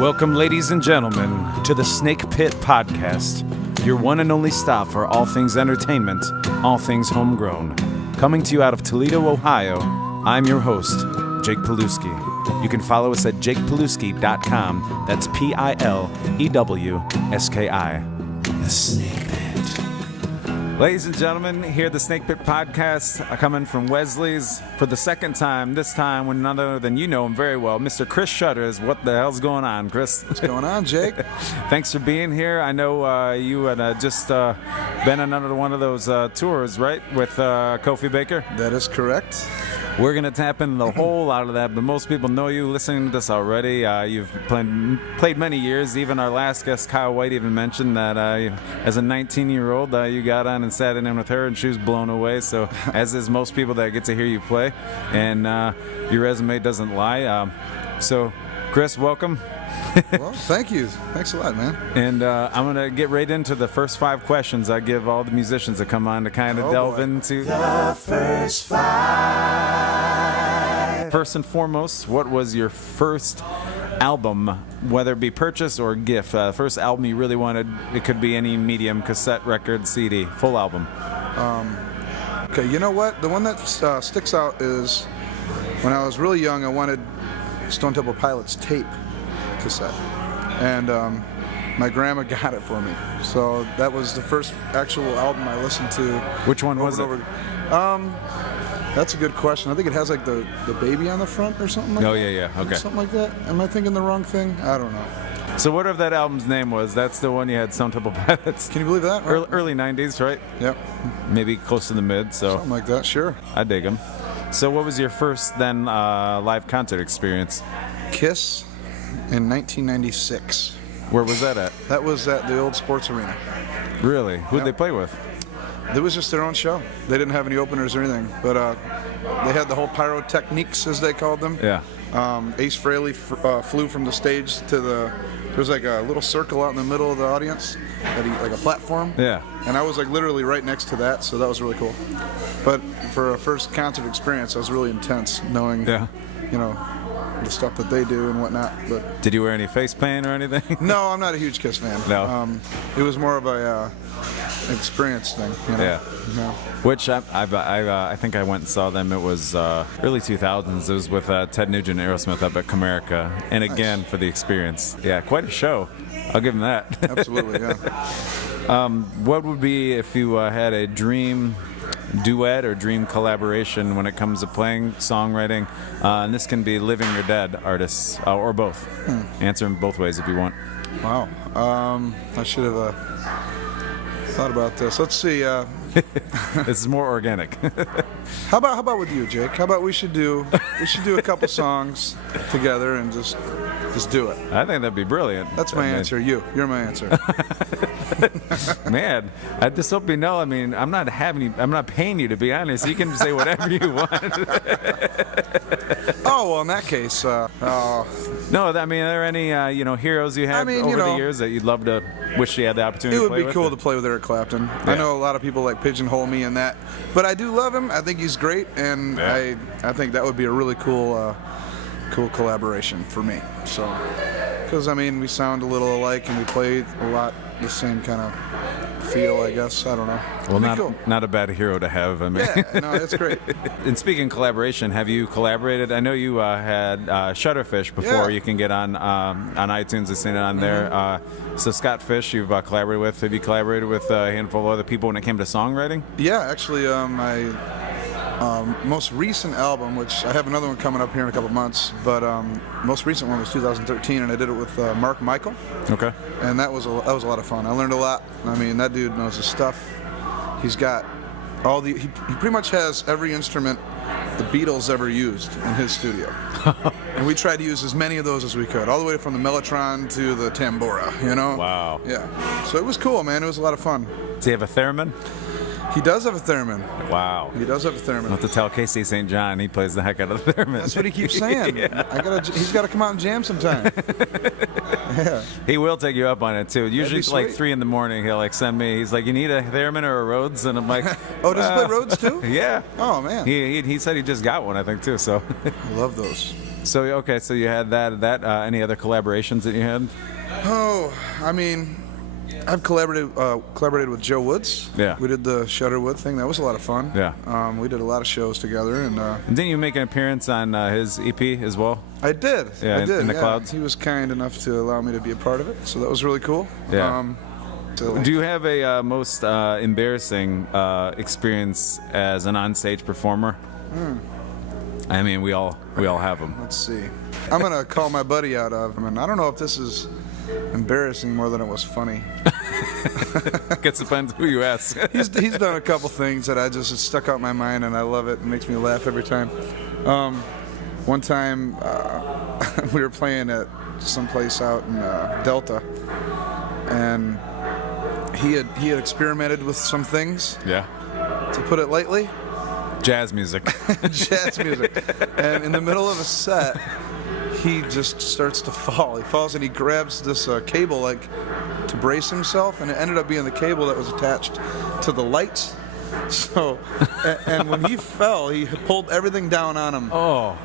Welcome, ladies and gentlemen, to the Snake Pit Podcast, your one and only stop for all things entertainment, all things homegrown. Coming to you out of Toledo, Ohio, I'm your host, Jake Pilewski. You can follow us at jakepilewski.com. That's Pilewski. The Snake Pit. Ladies and gentlemen, here at the Snake Pit Podcast, coming from Wesley's for the second time, this time with none other than you know him very well, Mr. Chris Shutters. What the hell's going on, Chris? What's going on, Jake? Thanks for being here. I know you had just been on another one of those tours, right, with Kofi Baker? That is correct. We're going to tap into the whole lot of that, but most people know you listening to this already. You've played many years. Even our last guest, Kyle White, even mentioned that as a 19-year-old, you got on and sat in with her, and she was blown away. So, as is most people that get to hear you play, and your resume doesn't lie. So, Chris, welcome. Well, thank you. Thanks a lot, man. And I'm going to get right into the first 5 questions I give all the musicians that come on to kind of delve into. The first 5. First and foremost, what was your first album, whether it be purchase or gift? First album you really wanted, it could be any medium, cassette, record, CD, full album. Okay, you know what? The one that sticks out is when I was really young, I wanted Stone Temple Pilots tape cassette, and my grandma got it for me, so that was the first actual album I listened to. Which one was it? That's a good question. I think it has like the baby on the front or something like that. Oh yeah, okay. Something like that. Am I thinking the wrong thing? I don't know. So whatever that album's name was, that's the one you had, Stone Temple Pilots. Can you believe that? Early 90s, right? Yep. Maybe close to the mid, so. Something like that, sure. I dig them. So what was your first then live concert experience? Kiss in 1996. Where was that at? That was at the old sports arena. Really? Who'd they play with? It was just their own show. They didn't have any openers or anything, but they had the whole pyrotechniques, as they called them. Yeah. Ace Frehley flew from the stage to there was like a little circle out in the middle of the audience, like a platform. Yeah. And I was like literally right next to that, so that was really cool. But for a first concert experience, that was really intense, knowing, the stuff that they do and whatnot. But did you wear any face paint or anything? No, I'm not a huge Kiss fan. No. It was more of a experience thing. Yeah. No. Which I think I went and saw them. It was early 2000s. It was with Ted Nugent and Aerosmith up at Comerica. And again, for the experience. Yeah, quite a show. I'll give them that. Absolutely, yeah. What would be if you had a dream duet or dream collaboration when it comes to playing, songwriting? And this can be living or dead artists, or both. Answer them both ways if you want. Wow. I should have thought about this. Let's see. This is more organic. How about with you, Jake? How about we should do a couple songs together and just do it. I think that'd be brilliant. That's my answer. You're my answer. Man, I just hope you know. I mean, I'm not paying you, to be honest. You can say whatever you want. Oh well, in that case, no. I mean, are there any heroes you have over the years that you'd love to wish you had the opportunity to play with? It would be cool to play with Eric Clapton. Yeah. I know a lot of people like pigeonhole me in that, but I do love him. I think he's great, and I think that would be a really cool collaboration for me. So, because I mean, we sound a little alike and we play a lot the same kind of feel, I guess. I don't know. Well, not a bad hero to have. I mean, yeah, no, that's great. And speaking of collaboration, have you collaborated? I know you had Shutterfish before. Yeah. You can get on iTunes and seen it on there. So Scott Fish, you've collaborated with. Have you collaborated with a handful of other people when it came to songwriting? Yeah, actually, my most recent album, which I have another one coming up here in a couple months, but most recent one was 2013, and I did it with Mark Michael. Okay. And that was a lot of fun. I learned a lot. I mean, that dude knows his stuff. He's got he pretty much has every instrument the Beatles ever used in his studio. And we tried to use as many of those as we could, all the way from the Mellotron to the Tambora, Wow. Yeah. So it was cool, man. It was a lot of fun. Does he have a theremin? He does have a theremin. Wow. He does have a theremin. I'll have to tell Casey St. John he plays the heck out of the theremin. That's what he keeps saying. Yeah. He's got to come out and jam sometime. Yeah. He will take you up on it too. Usually it's like sweet. 3 in the morning. He'll send me. He's like, "You need a theremin or a Rhodes?" And I'm like, "Oh, does he play Rhodes too?" Yeah. Oh man. He said he just got one, I think, too. So. I love those. So you had that. Any other collaborations that you had? Oh, I mean, I've collaborated with Joe Woods. Yeah. We did the Shutterwood thing. That was a lot of fun. Yeah. We did a lot of shows together, and Didn't you make an appearance on his EP as well? I did. Yeah, I did. in the Clouds. He was kind enough to allow me to be a part of it, so that was really cool. Yeah. Do you have a most embarrassing experience as an onstage performer? I mean, we all have them. Let's see. I'm gonna call my buddy out of him, and I don't know if this is embarrassing more than it was funny. Guess depends who you ask. He's done a couple things that it stuck out in my mind, and I love it. It makes me laugh every time. One time we were playing at some place out in Delta, and he had experimented with some things. Yeah. To put it lightly. Jazz music. Jazz music. And in the middle of a set, he just starts to fall. He falls and he grabs this cable like to brace himself, and it ended up being the cable that was attached to the lights. So, and when he fell, he pulled everything down on him. Oh.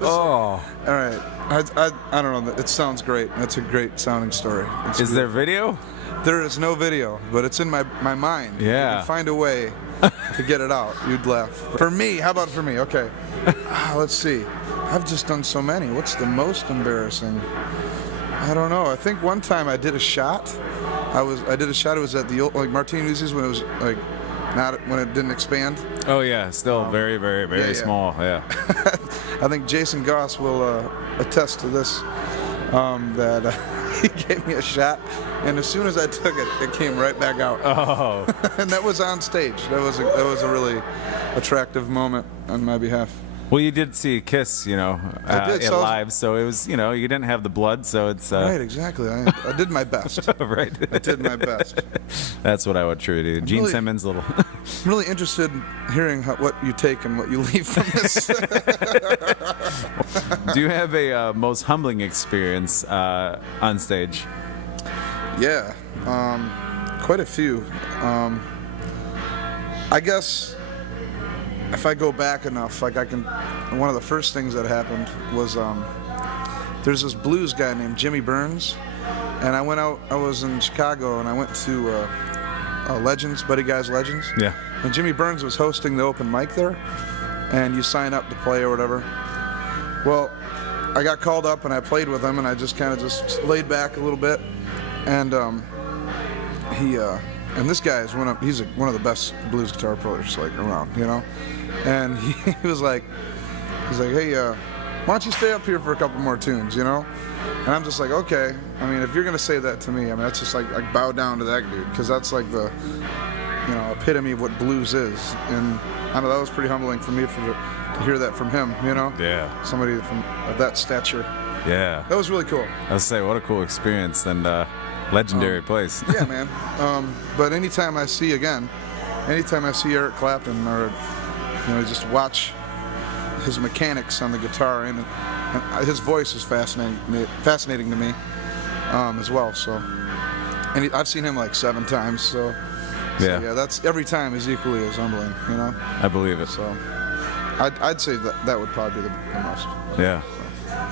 Oh. All right. I don't know. It sounds great. That's a great sounding story. Is there video? There is no video, but it's in my mind. Yeah. You can find a way to get it out. You'd laugh. For me, how about for me? Okay. Let's see. I've just done so many. What's the most embarrassing? I don't know. I think one time I did a shot. I did a shot. It was at the old, like Martini Lucy's when it was like when it didn't expand. Oh yeah, still very, very, very small. Yeah. I think Jason Goss will attest to this. That he gave me a shot, and as soon as I took it, it came right back out. Oh. And that was on stage. That was a really attractive moment on my behalf. Well, you did see Kiss, I did, live, so it was, you didn't have the blood, so it's... Right, exactly. I did my best. Right. I did my best. That's what I would attribute. Gene Simmons, little... I'm really interested in hearing what you take and what you leave from this. Do you have a most humbling experience on stage? Yeah, quite a few. I guess... If I go back enough, like one of the first things that happened was there's this blues guy named Jimmy Burns, and I was in Chicago, and I went to Legends, Buddy Guy's Legends. Yeah. And Jimmy Burns was hosting the open mic there, and you sign up to play or whatever. Well, I got called up, and I played with him, and I just kind of just laid back a little bit, and and this guy is one of the best blues guitar players like around, And he was like, hey, why don't you stay up here for a couple more tunes, And I'm just like, okay. I mean, if you're gonna say that to me, I mean, that's just like bow down to that dude, because that's like the, epitome of what blues is. And I know that was pretty humbling for me to hear that from him, Yeah. Somebody of that stature. Yeah. That was really cool. I was say, what a cool experience and legendary place. Yeah, man. But anytime I see Eric Clapton or just watch his mechanics on the guitar, and his voice is fascinating to me as well. So, and I've seen him like 7 times. So yeah, that's every time is equally as humbling. I believe it. So, I'd say that would probably be the most. Yeah.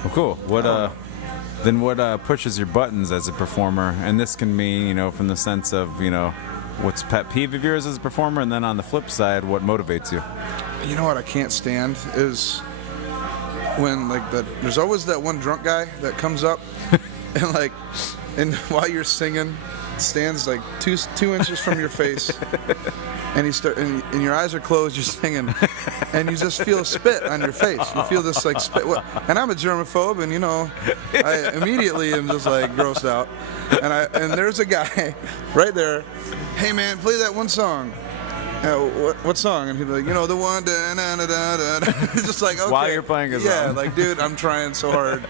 Well, cool. What pushes your buttons as a performer? And this can mean, from the sense of, what's pet peeve of yours as a performer, and then on the flip side, what motivates you? You know what I can't stand is when there's always that one drunk guy that comes up and while you're singing, stands like two inches from your face, and your eyes are closed, you're singing, and you just feel spit on your face. You feel this spit. And I'm a germaphobe, and I immediately am just grossed out. And there's a guy right there. Hey man, play that one song. What song? And he'd be like, the one, da-na-na-da-da. Just like, okay. While you're playing a song. Yeah, dude, I'm trying so hard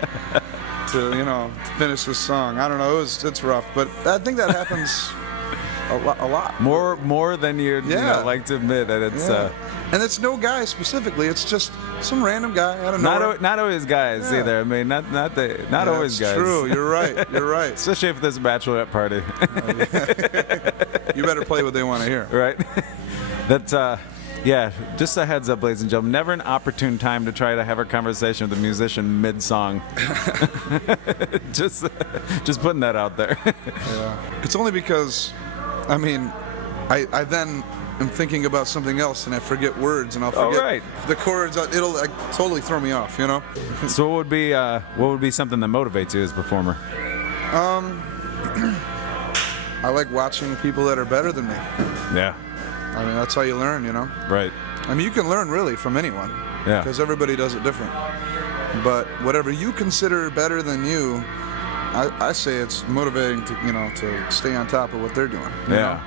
to, finish this song. I don't know, it's rough, but I think that happens a lot. More than you'd like to admit, and it's and it's no guy specifically. It's just some random guy. I don't know. Not always guys either. I mean, not always guys. True. You're right. Especially if there's a bachelorette party. You better play what they want to hear. Right. That's Yeah, just a heads up, ladies and gentlemen. Never an opportune time to try to have a conversation with a musician mid-song. just putting that out there. Yeah. It's only because, I mean, I then am thinking about something else and I forget words and I'll forget the chords. It'll like, totally throw me off, you know? So what would be something that motivates you as a performer? I like watching people that are better than me. Yeah. I mean, that's how you learn, you know? Right. I mean, you can learn really from anyone. Yeah. Because everybody does it different. But whatever you consider better than you, I say it's motivating to, you know, to stay on top of what they're doing. You know?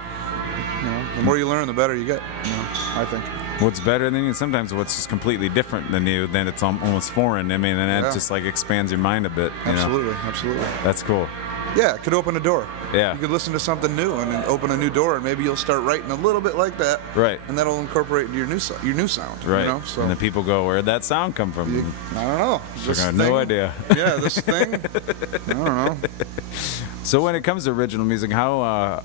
You know, the more you learn, the better you get, you know, I think. What's better than you, sometimes what's just completely different than you, then it's almost foreign. I mean, and that just like expands your mind a bit. Absolutely, absolutely. That's cool. Yeah, it could open a door. Yeah. You could listen to something new and then open a new door, and maybe you'll start writing a little bit like that. Right. And that'll incorporate into your new sound. Right. You know? So and then people go, where'd that sound come from? I don't know. I have no idea. Yeah, this thing. I don't know. So when it comes to original music, how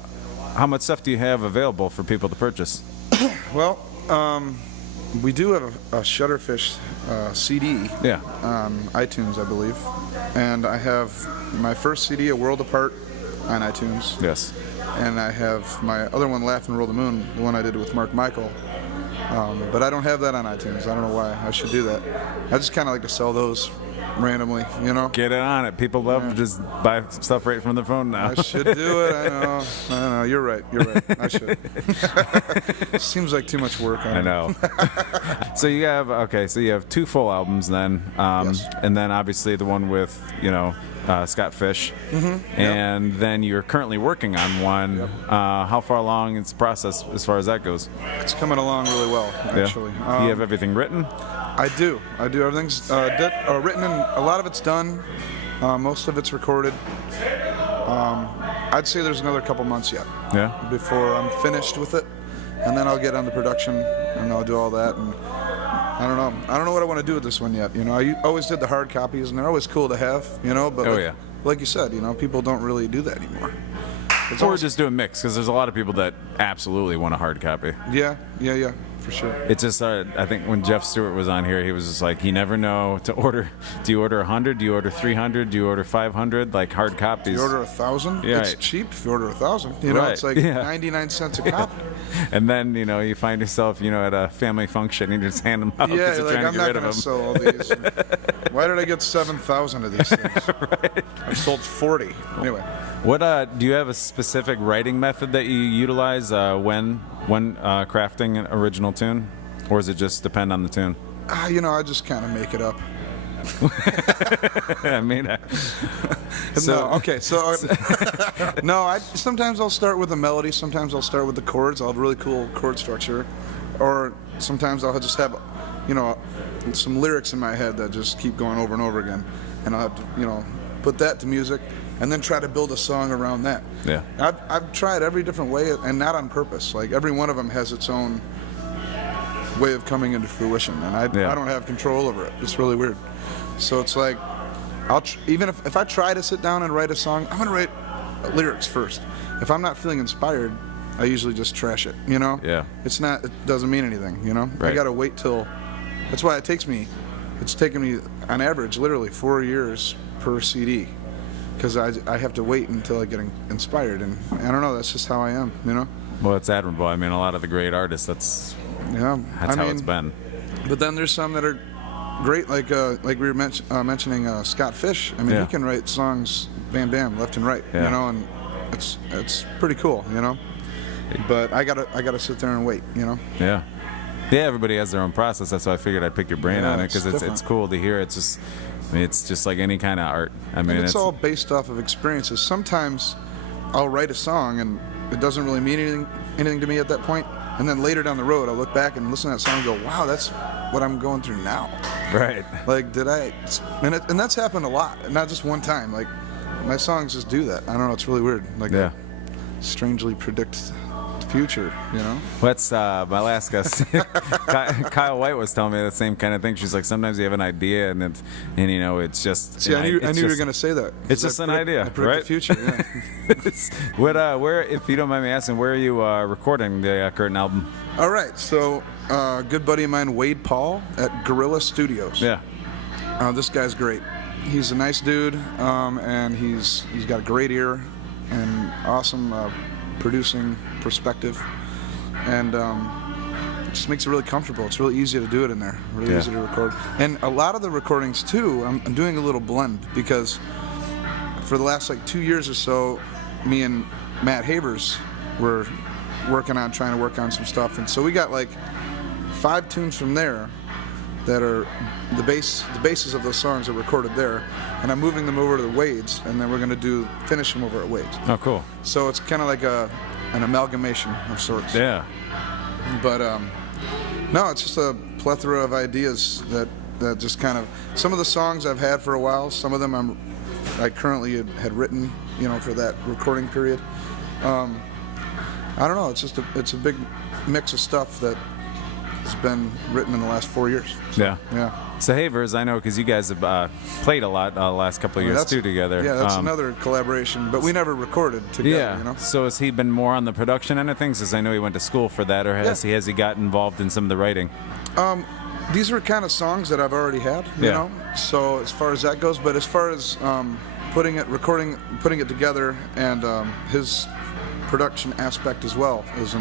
much stuff do you have available for people to purchase? Well, we do have a Shutterfish CD on iTunes, I believe. And I have my first CD, A World Apart, on iTunes. Yes. And I have my other one, Laugh and Roll the Moon, the one I did with Mark Michael. But I don't have that on iTunes. I don't know why. I should do that. I just kind of like to sell those randomly, you know? Get it on it. People love to just buy stuff right from their phone now. I should do it. I know. You're right. I should. Seems like too much work. I know. So you have 2 full albums then, Yes. and then obviously the one with, you know, Scott Fish, and then you're currently working on one. Yep. How far along is the process as far as that goes? It's coming along really well, actually. Yeah. You have everything written? I do. Everything's written, and a lot of it's done. Most of it's recorded. I'd say there's another couple months yet. Yeah. Before I'm finished with it, and then I'll get on the production and I'll do all that. And I don't know what I want to do with this one yet. You know, I always did the hard copies, and they're always cool to have. You know, but like you said, you know, people don't really do that anymore. Or just do a mix, because there's a lot of people that absolutely want a hard copy. Yeah, for sure. It's just, I think when Jeff Stewart was on here, he was just like, you never know to order. Do you order 100? Do you order 300? Do you order 500? Like hard copies. You order 1,000? Yeah, it's cheap if you order 1,000. You know, it's like 99 cents a copy. And then, you know, you find yourself, you know, at a family function and you just hand them out because you're like, trying I'm to not get rid going of to them. sell all these. Why did I get 7,000 of these things? Right. I've sold 40. Anyway. What do you have a specific writing method that you utilize when crafting an original tune, or does it just depend on the tune? You know, I just kind of make it up. I mean, sometimes I'll start with a melody, sometimes I'll start with the chords. I'll have really cool chord structure, or sometimes I'll just have, you know, some lyrics in my head that just keep going over and over again, and I'll have to, you know, put that to music and then try to build a song around that. Yeah. I've tried every different way, and not on purpose. Like, every one of them has its own way of coming into fruition, and I don't have control over it. It's really weird. So it's like, even if I try to sit down and write a song, I'm gonna write lyrics first. If I'm not feeling inspired, I usually just trash it, you know? Yeah. It doesn't mean anything, you know? Right. I gotta wait till, that's why it's taken me on average literally 4 years per CD, because I have to wait until I get inspired, and I don't know, that's just how I am, you know? Well, it's admirable. I mean, a lot of the great artists, that's how it's been. But then there's some that are great, like we were mentioning Scott Fish. I mean, he can write songs, bam, bam, left and right, you know, and it's pretty cool, you know. But I gotta sit there and wait, you know. Yeah. Yeah, everybody has their own process. That's why I figured I'd pick your brain on it, because it's cool to hear. It's just like any kind of art. I mean, it's all based off of experiences. Sometimes I'll write a song and it doesn't really mean anything to me at that point, and then later down the road I'll look back and listen to that song and go, wow, that's what I'm going through now. Right. Like, and that's happened a lot, not just one time. Like, my songs just do that. I don't know, it's really weird. Like, I strangely predict the future, you know. What's my last guest? Kyle White was telling me the same kind of thing. She's like, sometimes you have an idea and it's just. See, I knew you were going to say that. It's just an idea, I right? The future, yeah. Where, if you don't mind me asking, where are you recording the Curtain album? All right, so a good buddy of mine, Wade Paul, at Gorilla Studios. Yeah. This guy's great. He's a nice dude, and he's got a great ear and awesome producing perspective, and it just makes it really comfortable. It's really easy to do it in there, really easy to record. And a lot of the recordings too, I'm doing a little blend, because for the last 2 years or so, me and Matt Havers were trying to work on some stuff, and so we got 5 tunes from there that are the bases of those songs are recorded there, and I'm moving them over to the Wades, and then we're going to finish them over at Wades. Oh, cool. So it's kind of like an amalgamation of sorts. Yeah. But no, it's just a plethora of ideas that just kind of, some of the songs I've had for a while, some of them I currently had written, for that recording period. I don't know. It's a big mix of stuff that has been written in the last 4 years. So, yeah. So Havers, I know because you guys have played a lot the last couple of years too together. Yeah, that's another collaboration, but we never recorded together. Yeah. So has he been more on the production end of things? Because I know he went to school for that, or has he got involved in some of the writing? These are kind of songs that I've already had, you know. So as far as that goes, but as far as putting it together, and his production aspect as well is a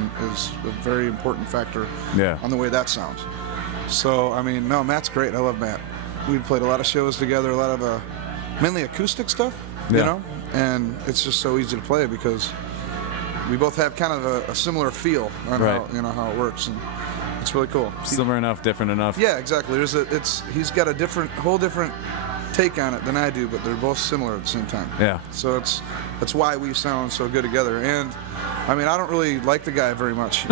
very important factor on the way that sounds. So no, Matt's great. I love Matt. We've played a lot of shows together, a lot of mainly acoustic stuff, you know, and it's just so easy to play because we both have kind of a similar feel on how it works, and it's really cool. Similar enough, different enough. Yeah, exactly. He's got a whole different take on it than I do, but they're both similar at the same time. Yeah. So that's why we sound so good together. And I don't really like the guy very much,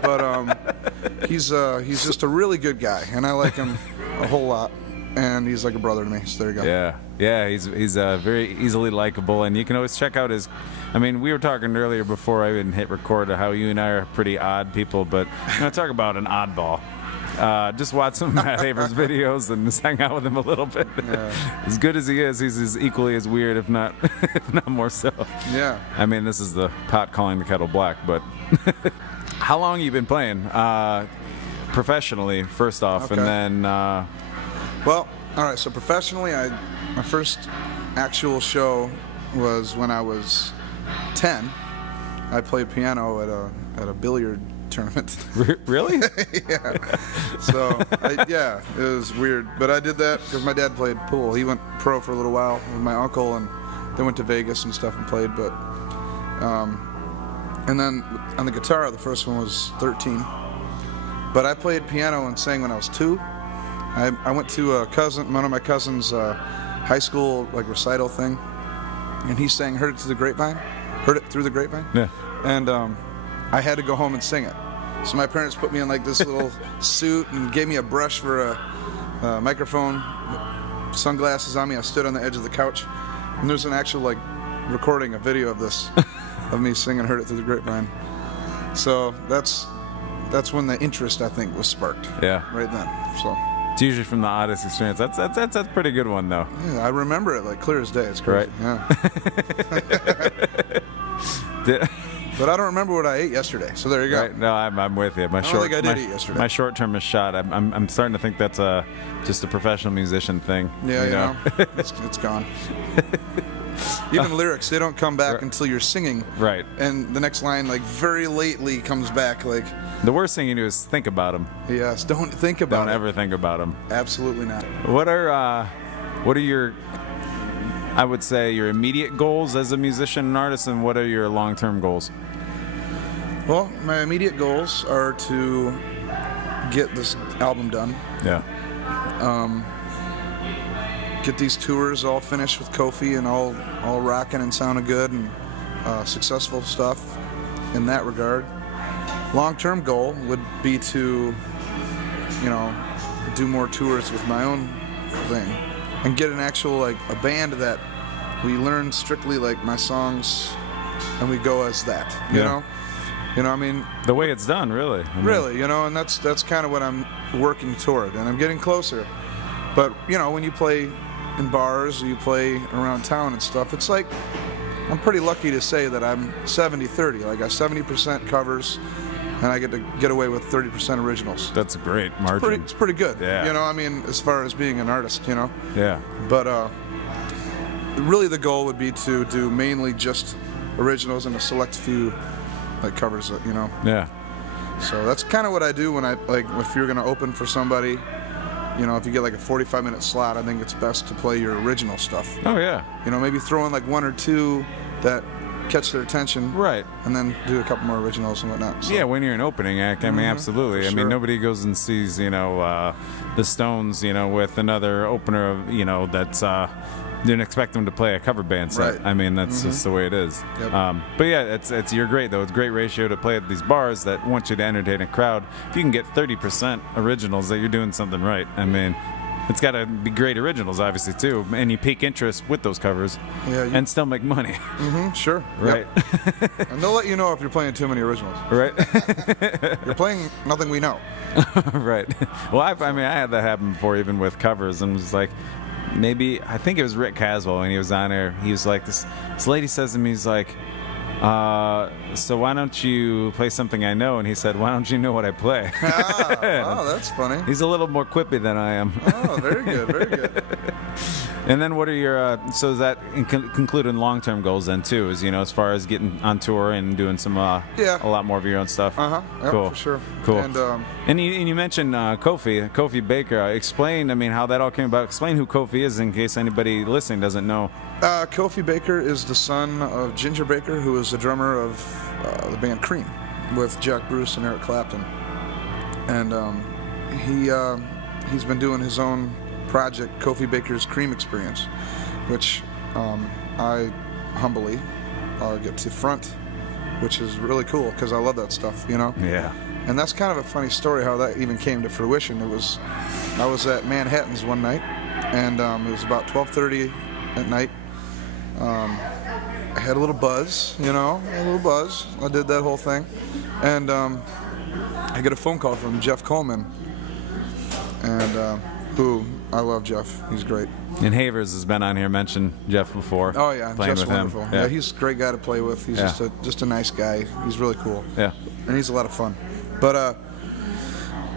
but he's just a really good guy, and I like him a whole lot. And he's like a brother to me. So there you go. Yeah. He's very easily likable, and you can always check out his. We were talking earlier before I even hit record how you and I are pretty odd people, but talk about an oddball. Just watch some of Matt Havers' videos and just hang out with him a little bit. Yeah. As good as he is, he's equally as weird, if not more so. Yeah. This is the pot calling the kettle black, but how long have you been playing professionally, first off, and then... Well, all right, so professionally, my first actual show was when I was 10. I played piano at a billiard tournament. Really? Yeah. So, it was weird. But I did that because my dad played pool. He went pro for a little while with my uncle, and they went to Vegas and stuff and played. But, and then on the guitar, the first one was 13. But I played piano and sang when I was 2. I went to one of my cousin's high school recital thing, and he sang "Heard It Through the Grapevine." Yeah. And I had to go home and sing it. So my parents put me in this little suit and gave me a brush for a microphone, sunglasses on me. I stood on the edge of the couch, and there's an actual recording, a video of this, of me singing "Heard It Through the Grapevine." So that's when the interest, I think, was sparked. Yeah. Right then. So. It's usually from the oddest experience. That's a pretty good one, though. Yeah, I remember it clear as day. It's crazy. Right. Yeah. But I don't remember what I ate yesterday. So there you go. Right. No, I'm with you. I don't think I did eat yesterday. My short term is shot. I'm starting to think that's just a professional musician thing. Yeah, it's gone. Even lyrics, they don't come back until you're singing. Right. And the next line, very lately, comes back. The worst thing you do is think about them. Yes, don't think about them. Don't ever think about them. Absolutely not. What are your, I would say, your immediate goals as a musician and artist, and what are your long-term goals? Well, my immediate goals are to get this album done. Yeah. Get these tours all finished with Kofi and all rocking and sounding good and successful stuff in that regard. Long-term goal would be to, do more tours with my own thing and get an actual, a band that we learn strictly, my songs, and we go as that, you know? You know, I mean, The way it's done, really. I mean, really, you know, and that's kind of what I'm working toward, and I'm getting closer. But you know, when you play in bars, or you play around town and stuff, it's like I'm pretty lucky to say that I'm 70-30. Like I 70% covers, and I get to get away with 30% originals. That's a great margin. It's pretty good. Yeah. You know, I mean, as far as being an artist, you know. Yeah. But really, the goal would be to do mainly just originals and a select few like covers, you know. Yeah. So that's kind of what I do when I like if you're gonna open for somebody. You know, if you get like a 45-minute slot, I think it's best to play your original stuff. Oh yeah. You know, maybe throw in like one or two that catch their attention. Right. And then do a couple more originals and whatnot. So. Yeah, when you're an opening act, I mean, absolutely. I sure. mean, nobody goes and sees, you know, the Stones, you know, with another opener, of, you know, that's didn't expect them to play a cover band set. Right. I mean, that's just the way it is. Yep. But yeah, it's you're great though. It's a great ratio to play at these bars that want you to entertain a crowd. If you can get 30% originals, that you're doing something right. I mean, it's got to be great originals, obviously too, and you pique interest with those covers, and still make money. Sure. Right. Yep. And they'll let you know if you're playing too many originals. Right. You're playing nothing we know. Right. Well, I mean, I had that happen before, even with covers, and it was like, maybe I think it was Rick Caswell, and he was on there. He was like, this lady says to me, he's like, so why don't you play something I know? And he said, why don't you know what I play? Oh, that's funny. He's a little more quippy than I am. Oh, very good, very good. And then what are your, so is that concluding long-term goals then too, is, you know, as far as getting on tour and doing some, a lot more of your own stuff? Yep, cool. for sure. Cool. And you mentioned Kofi Baker. Explain, I mean, how that all came about. Explain who Kofi is in case anybody listening doesn't know. Kofi Baker is the son of Ginger Baker, who is the drummer of the band Cream with Jack Bruce and Eric Clapton. And he's been doing his own project, Kofi Baker's Cream Experience, which I humbly get to front, which is really cool because I love that stuff, you know? Yeah. And that's kind of a funny story how that even came to fruition. I was at Manhattan's one night, and it was about 12:30 at night. I had a little buzz, you know, I did that whole thing. And I get a phone call from Jeff Coleman, and who I love Jeff. He's great. And Havers has been on here, mentioned Jeff before. Oh yeah, playing Jeff's with wonderful. him. Yeah, he's a great guy to play with. He's just a nice guy. He's really cool. Yeah. And he's a lot of fun. But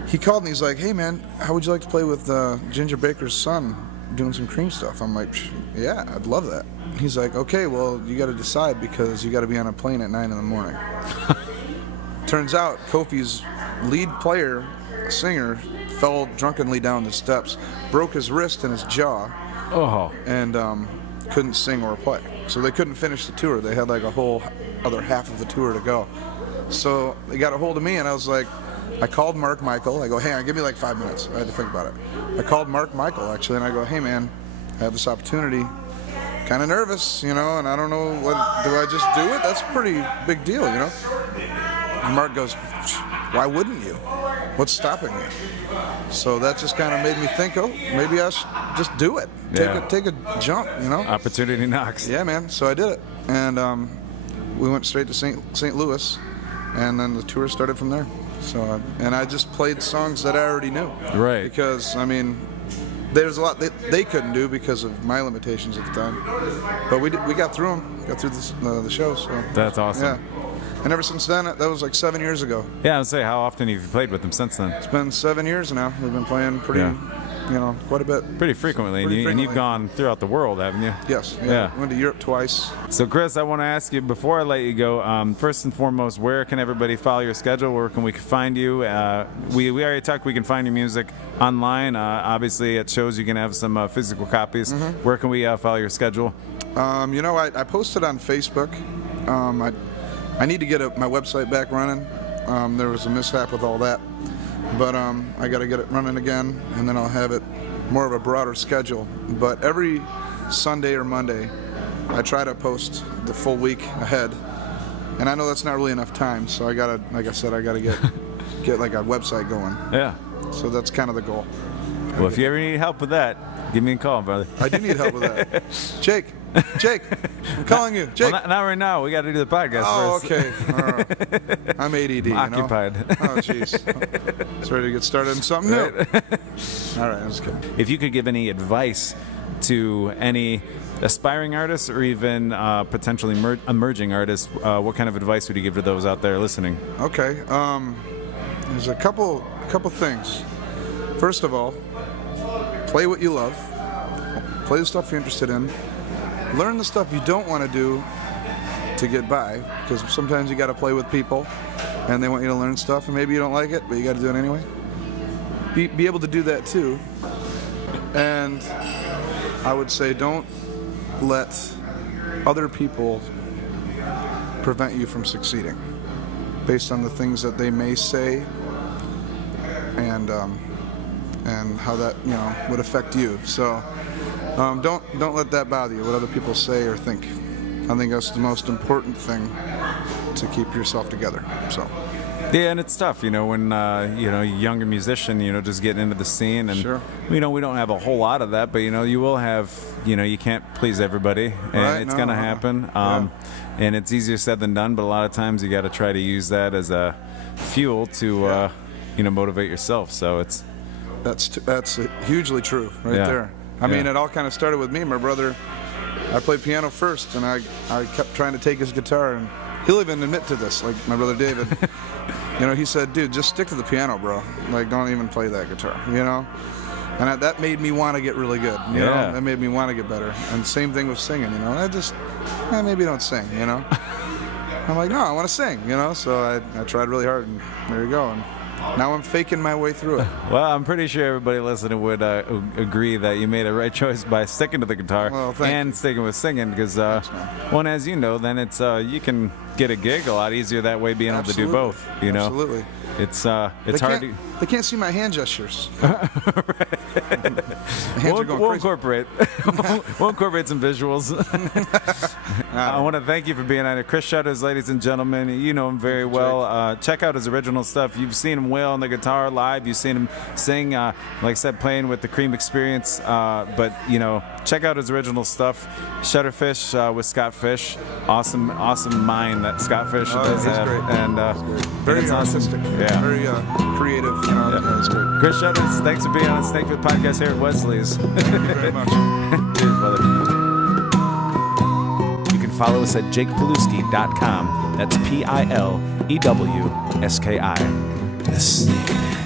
he called me. He's like, "Hey man, how would you like to play with Ginger Baker's son doing some Cream stuff?" I'm like, "Yeah, I'd love that." He's like, "Okay, well, you got to decide because you got to be on a plane at 9 a.m. Turns out Kofi's lead player, singer, fell drunkenly down the steps, broke his wrist and his jaw, and couldn't sing or play. So they couldn't finish the tour. They had like a whole other half of the tour to go. So they got a hold of me, and I called Mark Michael. I go, "Hey, give me like 5 minutes." I had to think about it. I called Mark Michael, actually, and I go, "Hey, man, I have this opportunity. Kind of nervous, you know, and I don't know do I just do it? That's a pretty big deal, you know?" And Mark goes, "Why wouldn't you? What's stopping you?" So that just kind of made me think, oh, maybe I should just do it. Take a jump, you know? Opportunity knocks. Yeah, man. So I did it. And we went straight to St. Louis, and then the tour started from there. So, and I just played songs that I already knew. Right. Because, I mean, there's a lot they couldn't do because of my limitations at the time. But we got through them, the show. So. That's awesome. Yeah. And ever since then, that was like 7 years ago. Yeah, I would say, how often have you played with them since then? It's been 7 years now. We've been playing quite a bit. Pretty frequently. And you've gone throughout the world, haven't you? Yes. Yeah. Went to Europe twice. So, Chris, I want to ask you, before I let you go, first and foremost, where can everybody follow your schedule? Where can we find you? We already talked, we can find your music online. Obviously, at shows you can have some physical copies. Mm-hmm. Where can we follow your schedule? I posted on Facebook. I need to get my website back running. There was a mishap with all that. But I got to get it running again, and then I'll have it more of a broader schedule. But every Sunday or Monday, I try to post the full week ahead. And I know that's not really enough time, so I got to get like a website going. Yeah. So that's kind of the goal. Well, if you ever need help with that, give me a call, brother. I do need help with that. Jake, Jake, I'm calling you. Jake. Well, not right now. We got to do the podcast Oh, first. okay. All right. I'm ADD. Occupied. Oh, jeez. It's ready to get started on something new. All right, I'm just kidding. If you could give any advice to any aspiring artists or even potentially emerging artists, what kind of advice would you give to those out there listening? Okay. There's a couple things. First of all, play what you love. Play the stuff you're interested in. Learn the stuff you don't want to do to get by, because sometimes you got to play with people and they want you to learn stuff and maybe you don't like it, but you got to do it anyway. Be able to do that too. And I would say don't let other people prevent you from succeeding based on the things that they may say and how that would affect you. So don't let that bother you, what other people say or think. I think that's the most important thing to keep yourself together. So. Yeah, and it's tough, when younger musician, just getting into the scene, and sure. We don't have a whole lot of that, but you will have, you can't please everybody, and right, it's gonna happen. And it's easier said than done, but a lot of times you got to try to use that as a fuel to motivate yourself. So that's hugely true right there. I mean, it all kind of started with me. My brother, I played piano first, and I kept trying to take his guitar, and he'll even admit to this, like my brother David. He said, dude, just stick to the piano, bro. Like, don't even play that guitar, And that made me want to get really good, you know? That made me want to get better. And same thing with singing, I just, maybe don't sing, I'm like, no, I want to sing, So I tried really hard, and there you go. And now I'm faking my way through it. Well, I'm pretty sure everybody listening would agree that you made a right choice by sticking to the guitar and sticking with singing, because one, as you know, then it's you can get a gig a lot easier that way, being able to do both. Absolutely. It's hard to. They can't see my hand gestures. We'll incorporate. We'll incorporate some visuals. I want to thank you for being on here. Chris Shutters, ladies and gentlemen. You know him very well. Check out his original stuff. You've seen him wail on the guitar live. You've seen him sing, like I said, playing with the Cream Experience. But, check out his original stuff. Shutterfish with Scott Fish. Awesome mind that Scott Fish does have. Great. And very artistic. Yeah. Very creative. It's great. Chris Shutters, thanks for being on the Snakepit Podcast here at Wesley's. Thank you very much. Cheers, brother. You can follow us at jakepilewski.com. That's Pilewski. The Snakepit.